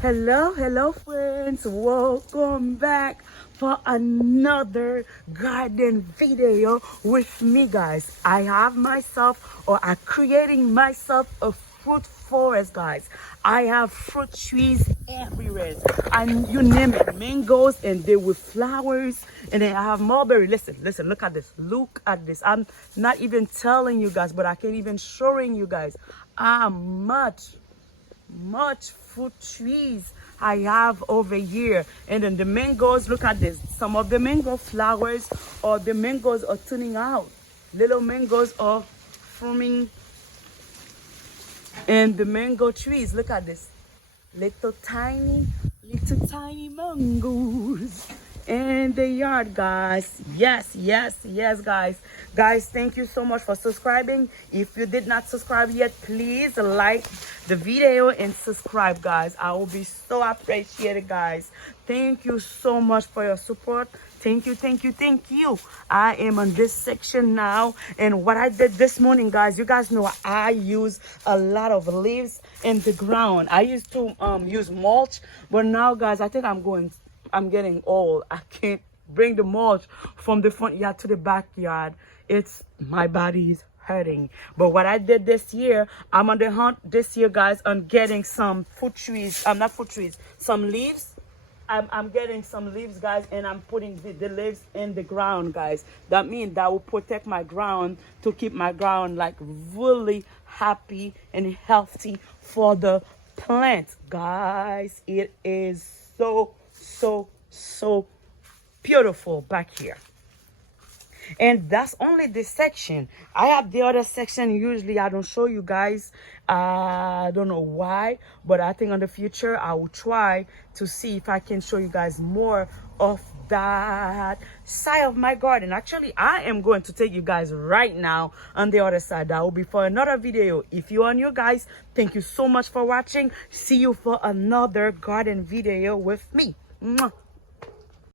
Hello friends, welcome back for another garden video with me, guys. I have myself, or I'm creating myself, a fruit forest, guys. I have fruit trees everywhere, and you name it, mangoes, and they with flowers, and then I have mulberry. Listen, look at this. I'm not even telling you guys, but I can't even showing you guys how much fruit trees I have over here. And then the mangoes, look at this. Some of the mango flowers, or the mangoes are turning out. Little mangoes are forming in the mango trees. Look at this. Little tiny mangoes in the yard, guys. Yes, guys. Guys, thank you so much for subscribing. If you did not subscribe yet, please like the video and subscribe, guys. I will be so appreciated, guys. Thank you so much for your support. Thank you. I am on this section now, and what I did this morning, guys, you guys know I use a lot of leaves in the ground. I used to use mulch, but now, guys, I think I'm getting old. I can't bring the mulch from the front yard to the backyard. My body is hurting. But what I did this year, I'm on the hunt this year, guys, on getting some fruit trees. Not fruit trees, some leaves. I'm getting some leaves, guys, and I'm putting the leaves in the ground, guys. That means that will protect my ground, to keep my ground like really happy and healthy for the plants, guys. It is so beautiful back here. And that's only this section. I have the other section. Usually I don't show you guys. I don't know why, but I think in the future I will try to see if I can show you guys more of that side of my garden. Actually, I am going to take you guys right now on the other side. That will be for another video. If you are new, guys, thank you so much for watching. See you for another garden video with me. Mwah.